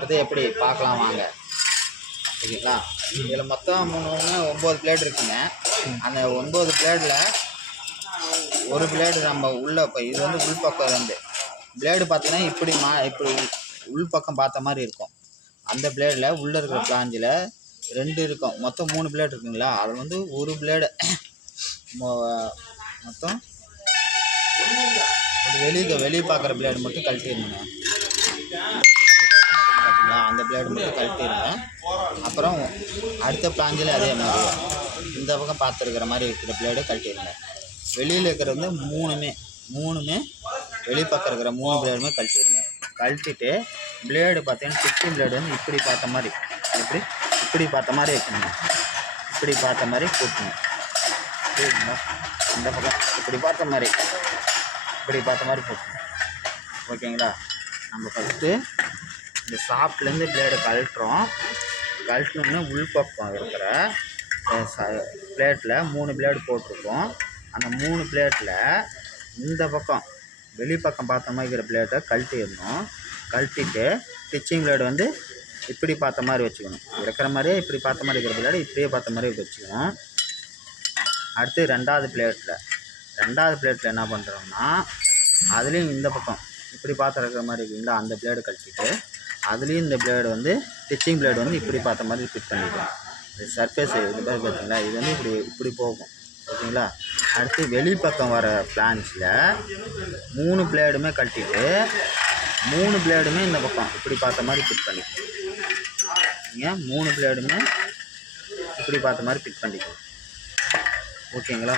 எப்படி பார்க்கலாம் வாங்க. ஓகேங்களா? இதில் மொத்தம் 9 பிளேட் இருக்குங்க. அந்த 9 பிளேடில் ஒரு பிளேடு நம்ம உள்ளே இப்போ இது வந்து உள்பக்கம் வந்து பிளேடு பார்த்தீங்கன்னா இப்படி உள்பக்கம் பார்த்த மாதிரி இருக்கும். அந்த பிளேடில் உள்ளே இருக்கிற பிளாஞ்சில் 2 இருக்கும். மொத்தம் 3 பிளேடு இருக்குங்களா? அது வந்து ஒரு பிளேடு மொத்தம் வெளியே பார்க்குற பிளேடு மட்டும் கழட்டிடணுங்க. பார்த்தீங்களா? அந்த பிளேடு மட்டும் கழட்டிடுங்க. அப்புறம் அடுத்த பிளாஞ்சில் அதே மாதிரி இந்த பக்கம் பார்த்துருக்கிற மாதிரி இருக்கிற பிளேடு கழட்டிடுங்க. வெளியில் இருக்கிறது வந்து மூணுமே வெளிப்பக்கம் இருக்கிற 3 பிளேடுமே கழட்டிடுங்க. கழட்டிட்டு பிளேடு பார்த்தீங்கன்னா டிச்சிங் பிளேடு வந்து இப்படி பார்த்த மாதிரி இப்படி பார்த்த மாதிரி வைக்கணுங்க. இப்படி பார்த்த மாதிரி கூட்டணும். சரிங்களா? இந்த பக்கம் இப்படி பார்த்த மாதிரி போட்டணும். ஓகேங்களா? நம்ம ஃபஸ்ட்டு இந்த ஷாப்லேருந்து பிளேடை கழட்டுறோம். கழட்டினோம்னா உள்பக்கம் இருக்கிற பிளேட்டில் 3 பிளேடு போட்டிருக்கோம். அந்த 3 பிளேட்டில் இந்த பக்கம் வெளிப்பக்கம் பார்த்த மாதிரி இருக்கிற பிளேட்டை கழட்டிடணும். கழட்டிட்டு ஸ்டிச்சிங் பிளேடு வந்து இப்படி பார்த்த மாதிரி வச்சுக்கணும். இருக்கிற மாதிரியே இப்படி பார்த்த மாதிரி இருக்கிற பிளேடு இப்படியே பார்த்த மாதிரி வச்சுக்கணும். அடுத்து ரெண்டாவது பிளேட்டில் என்ன பண்ணுறோம்னா அதுலேயும் இந்த பக்கம் இப்படி பார்த்து இருக்கிற மாதிரி இருக்குங்களா? அந்த பிளேடு கழட்டிட்டு அதுலேயும் இந்த பிளேடு வந்து ஸ்டிச்சிங் பிளேடு வந்து இப்படி பார்த்த மாதிரி ஃபிட் பண்ணிக்கலாம். இது சர்ஃபேஸ் இது மாதிரி பார்த்தீங்களா? இது வந்து இப்படி போகும். ஓகேங்களா? அடுத்து வெளிப்பக்கம் வர பிளான்ஸில் 3 பிளேடுமே கழட்டிட்டு 3 பிளேடுமே இந்த பக்கம் இப்படி பார்த்த மாதிரி ஃபிட் பண்ணிக்கலாம். நீங்கள் 3 பிளேடுமே இப்படி பார்த்த மாதிரி ஃபிட் பண்ணிக்கலாம். ஓகேங்களா?